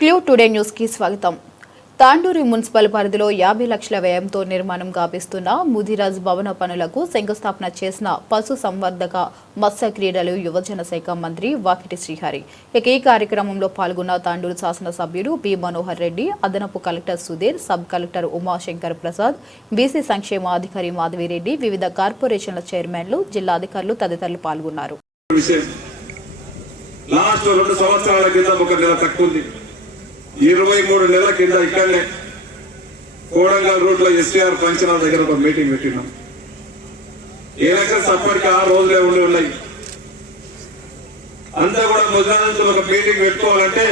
Clue today news కి స్వాగతం. Tandur municipal పరిధిలో 50 లక్షల వ్యయంతో నిర్మాణం గావిస్తున్న ముదిరాజ్ భవన పనులకు శంకుస్థాపన చేసిన పశు సంవర్ధక మత్స్య క్రీడలు యువజన శాఖ మంత్రి వాకిటి శ్రీహరి. ఈ కార్యక్రమంలో పాల్గొన్న తాండూరు శాసనసభ్యుడు బి మనోహర్ రెడ్డి, అదనపు collector Sudheer, sub collector Umashankar Prasad, BC సంక్షేమ అధికారి మాధవిరెడ్డి, వివిధ కార్పొరేషన్ల చైర్మన్లు, జిల్లా అధికారులు తదితరులు పాల్గొన్నారు. 23 నెలల కింద ఇక్కడనే కోడంగల్ రూట్ లో ఎస్ఆర్ పంచనాల దగ్గర ఒక మీటింగ్ పెట్టినాం. ఎలక్షన్స్ అప్పటికి 6 రోజులే ఉన్నాయి. అంతా కూడా ముద్రాజంతో ఒక మీటింగ్ పెట్టుకోవాలంటే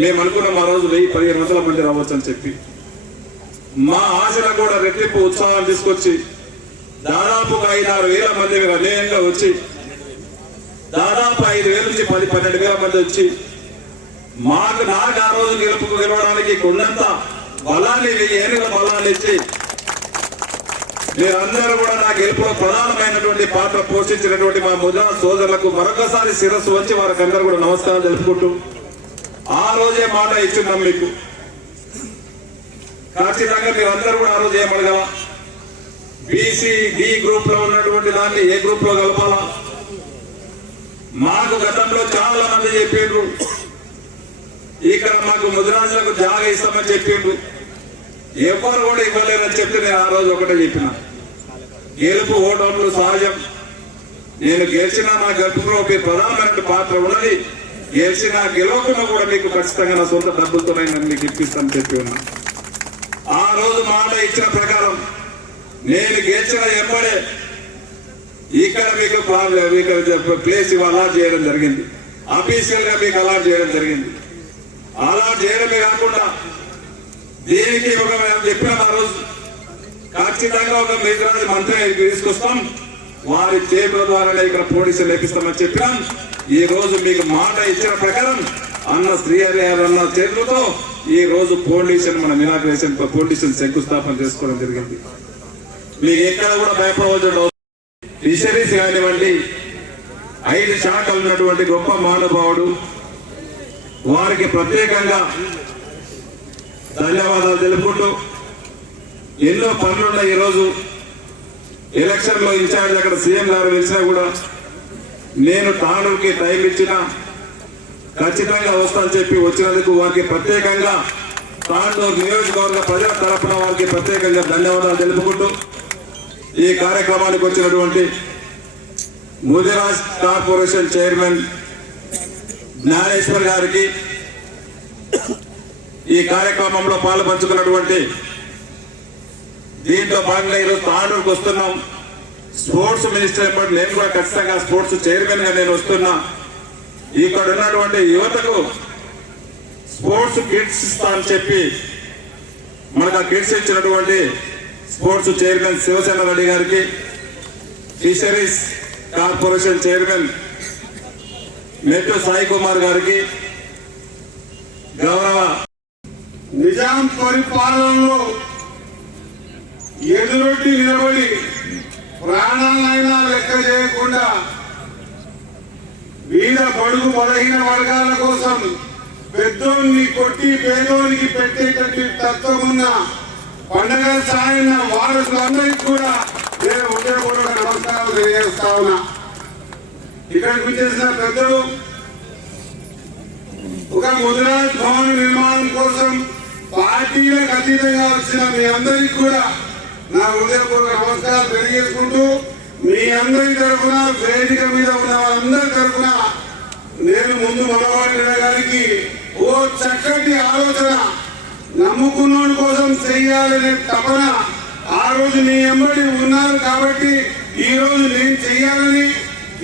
మేము అనుకున్నాం ఆ రోజు 1000-1500 మంది రావచ్చు అని చెప్పి. మా ఆశలకు కూడా రెట్టింపు ఉత్సాహాలు తీసుకొచ్చి దాదాపు 5-6 వేల మంది అన్యాయంగా వచ్చి దాదాపు 5,000 నుంచి 10-12,000 మంది వచ్చి నాకు ఆ రోజు గెలవడానికి కొండంత బలాన్ని 1000 ఏళ్ళ బలాన్ని ఇచ్చి మీరందరూ కూడా నా గెలుపులో ప్రధానమైనటువంటి పాత్ర పోషించినటువంటి మా ముద్రా సోదరులకు మరొకసారి శిరస్సు వచ్చి వారికి అందరూ కూడా నమస్కారాలు తెలుపుకుంటూ ఆ రోజే మాట ఇచ్చున్నాం మీకు. ఖచ్చితంగా మీరందరూ కూడా ఆ రోజు ఏమడగల బీసీ డి గ్రూప్ లో ఉన్నటువంటి దాన్ని ఏ గ్రూప్ లో కలపాలా. మాకు గతంలో చాలా మంది చెప్పిండ్రు ఇక్కడ మాకు ముద్రాజులకు జాగా ఇస్తామని చెప్పిండ్రు, ఎవరు కూడా ఇవ్వలేరని చెప్తే నేను ఆ రోజు ఒకటే చెప్పిన, గెలుపు ఓటములు సహజం. నేను గెలిచినా నా గెలుపులో ఒక ప్రధానమైన పాత్ర ఉన్నది. గెలిచినా గెలవకుండా కూడా మీకు ఖచ్చితంగా నా సొంత డబ్బులతో నేను మీకు ఇప్పిస్తానని చెప్పి ఉన్నా. ఆ రోజు మాట ఇచ్చిన ప్రకారం నేను గెలిచిన ఎంబడే ఇక్కడ మీకు ప్లేస్ అలాట్ చేయడం జరిగింది. అఫీషియల్ గా మీకు అలాట్ చేయడం జరిగింది. అలా చేయడమే కాకుండా దీనికి ఒక మేము చెప్పిన ఆ రోజు ఖచ్చితంగా ఒక మిగతా మంత్రి తీసుకొస్తాం, వారి చేతుల ద్వారానే ఇక్కడ పోలీసులు లేపిస్తామని చెప్పినాం. ఈ రోజు మీకు మాట ఇచ్చిన ప్రకారం అన్న శ్రీహరి అన్న చేతులతో ఈ రోజు మన ఇనాగ్రేషన్ పోలీసులు శంకుస్థాపన చేసుకోవడం జరిగింది. మీకు ఎక్కడ కూడా భయపడవద్దు. ఫిషరీస్ కానివ్వండి, 5 శాఖలు ఉన్నటువంటి గొప్ప మహానుభావుడు, వారికి ప్రత్యేకంగా ధన్యవాదాలు తెలుపుకుంటూ ఎన్నో పనులున్నాయి. ఈరోజు ఎలక్షన్ లో ఇన్ఛార్జ్ అక్కడ సీఎం గారు వెలిసినా కూడా నేను తాండూరుకి టైం ఇచ్చినా ఖచ్చితంగా వస్తానని చెప్పి వచ్చినందుకు వారికి ప్రత్యేకంగా తాండూరు నియోజకవర్గ ప్రజల తరఫున వారికి ప్రత్యేకంగా ధన్యవాదాలు తెలుపుకుంటూ ఈ కార్యక్రమానికి వచ్చినటువంటి ముదిరాజ్ కార్పొరేషన్ చైర్మన్ జ్ఞానేశ్వర్ గారికి, ఈ కార్యక్రమంలో పాల్పంచుకున్నటువంటి దీంట్లో భాగంగా ఈరోజు తాండూరుకు వస్తున్నాం. స్పోర్ట్స్ మినిస్టర్ ఎప్పటి నేను కూడా ఖచ్చితంగా స్పోర్ట్స్ చైర్మన్ గా నేను వస్తున్నా. ఇక్కడ ఉన్నటువంటి యువతకు స్పోర్ట్స్ కిట్స్ ఇస్తా అని చెప్పి మనకు ఆ కిట్స్ ఇచ్చినటువంటి స్పోర్ట్స్ చైర్మన్ శివసేన రెడ్డి గారికి, ఫిషరీస్ కార్పొరేషన్ చైర్మన్ మెట్టు సాయి కుమార్ గారికి, గౌరవ నిజాం పరిపాలనలో ఎదురొడ్డి నిలబడి ప్రాణాలైనా లెక్క చేయకుండా వీర బడుగు బలహీన వర్గాల కోసం పెద్దోన్ని కొట్టి పేదోనికి పెట్టేటట్టు తత్వం ఉన్న పండగ సాయన వారసులందరికీ కూడా నేను హృదయపూర్వక నమస్కారాలు తెలియజేస్తా ఉన్నా. ఇక్కడికి వచ్చేసిన పెద్దలు ఒక ముదిరాజ్ భవన నిర్మాణం కోసం పార్టీలకు అతీతంగా వచ్చిన మీ అందరికీ కూడా నా హృదయపూర్వక నమస్కారాలు తెలియజేసుకుంటూ మీ అందరి తరఫున వేదిక మీద ఉన్న వాళ్ళందరి తరఫున నేను ముందు మనవాడి గారికి ఓ చక్కటి ఆలోచన, నమ్ముకున్నోడి కోసం చెయ్యాలనే తపన ఆ రోజు మీ ఎంబడి ఉన్నారు కాబట్టి ఈ రోజు నేను చెయ్యాలని,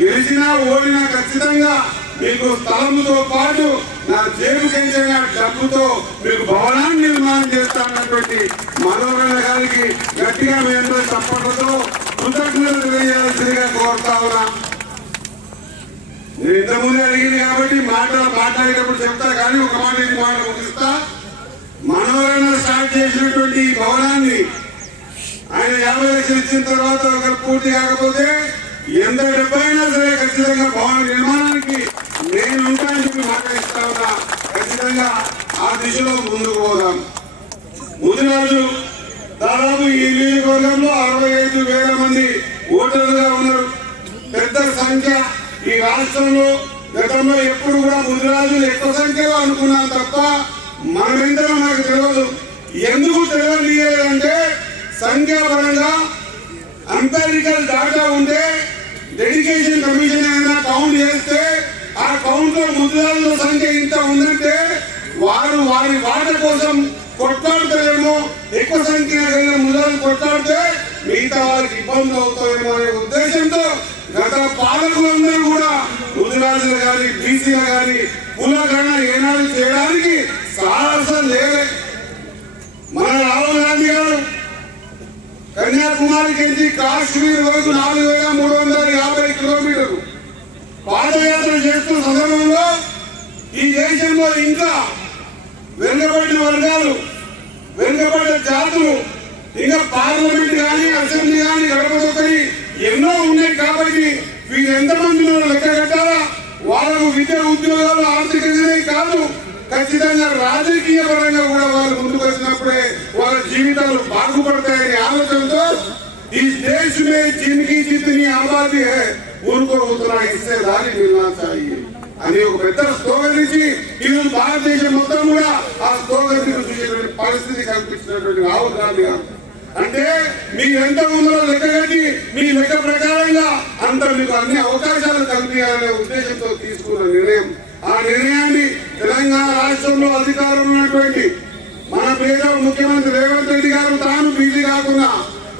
గెలిచినా ఓడినా ఖచ్చితంగా మీకు స్థలంతో పాటు నా జేబుకెంచిన డబ్బుతో మీకు భవనాన్ని నిర్మాణం చేస్తానన్నటువంటి మనోహర గారికి గట్టిగా మీ అందరూ చప్పట్లతో కృతజ్ఞతలు తెలియజేయాల్సిందిగా కోరుతా ఉన్నా. నేను ఇంతకుముందే అడిగింది కాబట్టి మాట్లాడేటప్పుడు చెప్తా, కానీ ఒక మాట ముగిస్తా. మనోహర స్టార్ట్ చేసినటువంటి ఈ భవనాన్ని ఆయన 50 లక్షలు ఇచ్చిన తర్వాత ఒకరు పూర్తి కాకపోతే ఎంత డబ్బైనా సరే ఖచ్చితంగా భవన నిర్మాణానికి నేను ఉంటానని చెప్పి మాట ఇస్తా ఉన్నా. ఖచ్చితంగా ఆ దిశలో ముందుకు పోదాం. ముదిరాజు దాదాపు ఈ నియోజకవర్గంలో 65,000 మంది ఓటర్లుగా ఉన్నారు. పెద్ద సంఖ్య ఈ రాష్ట్రంలో. గతంలో ఎప్పుడు కూడా ముదిరాజులు ఎక్కువ సంఖ్యలో అనుకున్నాం తప్ప మనమెంతో నాకు తెలియదు. ఎందుకు తెలియలేదంటే సంఖ్యాపరంగా అంపెరికల్ డాటా ఉంటే డెడికేషన్ కమిషన్ అయినా కౌంట్ చేస్తే ఆ కౌంట్ లో ముద్రాల సంఖ్య ఇంత ఉందంటే వారు వారి వాట కోసం కొట్లాడుతారేమో. ఎక్కువ సంఖ్య ముద్రాలు కొట్లాడితే మిగతా వారికి ఇబ్బందులు అవుతాయేమో అనే ఉద్దేశంతో గత పాలకులందరూ కూడా ముదిరాజులు కానీ బీసీలు కానీ కులగణన ఏనాడు చేయడానికి సాహసం లేదు. మన రాహుల్ గాంధీ గారు కన్యాకుమారికి నుంచి కాశ్మీర్ వరకు 4,350 కిలోమీటర్లు పాదయాత్ర చేస్తున్న సందర్భంలో ఈ దేశంలో ఇంకా వెనుకబడిన వర్గాలు, వెనుకబడిన జాతులు, ఇంకా పార్లమెంట్ కానీ అసెంబ్లీ కానీ గడపదొక్కని ఎన్నో ఉన్నాయి. కాబట్టి వీరు ఎంతమంది లెక్క కట్టాలా? వాళ్ళకు విద్య, ఉద్యోగాలు, ఆర్థికంగానే కాదు ఖచ్చితంగా రాజకీయ పరంగా కూడా వాళ్ళు ముందుకు వచ్చినప్పుడే వాళ్ళ జీవితాలు బాగుపడతాయనే ఆలోచనతో ఈ దేశ మే జిందగీ జితనీ ఆబాదీ హై ఉनको उतना हिस्सेदारी मिलना चाहिए అని ఒక పెద్ద స్లోగన్ ఇచ్చి ఈరోజు భారతదేశం మొత్తం కూడా ఆ స్లోగన్ చూసేటువంటి పరిస్థితి కల్పించినటువంటి రాహుల్ గాంధీ గారు. అంటే మీకు ఎంత ఉందో లెక్క కట్టి మీ లెక్క ప్రకారంగా అంత మీకు అన్ని అవకాశాలు కల్పించాలనే ఉద్దేశంతో తీసుకున్న నిర్ణయం. ఆ నిర్ణయాన్ని తెలంగాణ రాష్ట్రంలో అధికారంలో ఉన్నటువంటి మన పేద ముఖ్యమంత్రి రేవంత్ రెడ్డి గారు తాను బీసీ కాకుండా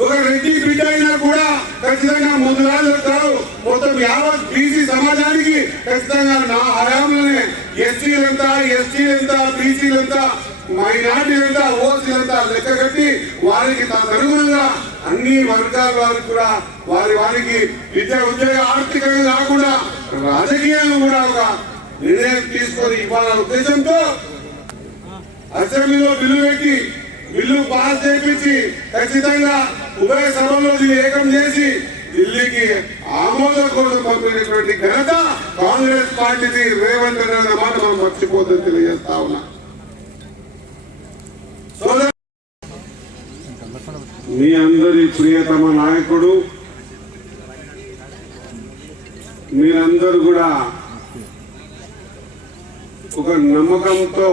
ఒక రెడ్డి బిడ్డ అయినా కూడా ఖచ్చితంగా ముద్రాలు కాదు మొత్తం యావత్ బీసీ సమాజానికి ఖచ్చితంగా నా హయాంలోనే ఎస్సీలంతా, ఎస్టీలంతా, బీసీలంతా, మైనార్టీలంతా, ఓసీలంతా లెక్క కట్టి వారికి అనుగుణంగా అన్ని వర్గాల వారికి కూడా వారికి విద్య, ఉద్యోగ, ఆర్థికంగా కాకుండా రాజకీయంగా కూడా ఒక నిర్ణయం తీసుకొని ఇవ్వాలన్న ఉద్దేశంతో అసెంబ్లీలో బిల్లు పెట్టి బిల్లు పాస్ చేయించి ఖచ్చితంగా ఉభయ సభలో ఏకం చేసి ఢిల్లీకి ఆమోదం కోసం పంపినటువంటి ఘనత కాంగ్రెస్ పార్టీది. రేవంత్ రెడ్డి అన్న మాట మనం మర్చిపోతుందని తెలియజేస్తా ఉన్నా. మీ అందరి ప్రియతమ నాయకుడు, మీరందరూ కూడా ఒక నమ్మకంతో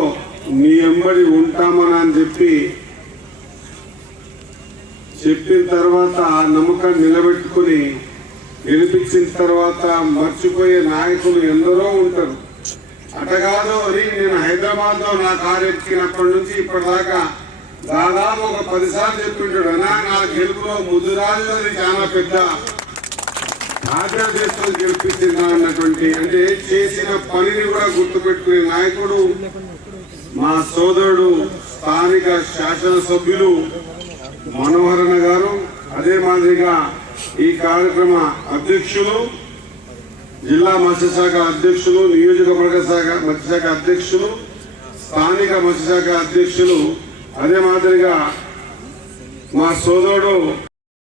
మీ వెంబడి ఉంటామని చెప్పిన తర్వాత ఆ నమ్మకాన్ని నిలబెట్టుకుని గెలిపించిన తర్వాత మర్చిపోయే నాయకులు ఎందరో ఉంటారు. అటగాదో అని నేను హైదరాబాద్ లో నా కార్యక్రమప్పటి నుంచి ఇప్పటిదాకా దాదాపు ఒక 10 సార్లు చెప్పింటాడు. అన్నా నా గెలుపులో ముద్దురాజు అది చాలా పెద్ద ఆగ్రహం గెలిపించిందా అన్నటువంటి, అంటే చేసిన పనిని కూడా గుర్తుపెట్టుకునే నాయకుడు మా సోదరుడు స్థానిక శాసనసభ్యులు మనోహరణ గారు. అదే మాదిరిగా ఈ కార్యక్రమ అధ్యక్షులు, జిల్లా మత్స్యశాఖ అధ్యక్షులు, నియోజకవర్గ మత్స్యశాఖ అధ్యక్షులు, స్థానిక మత్స్యశాఖ అధ్యక్షులు, అదే మాదిరిగా మా సోదరుడు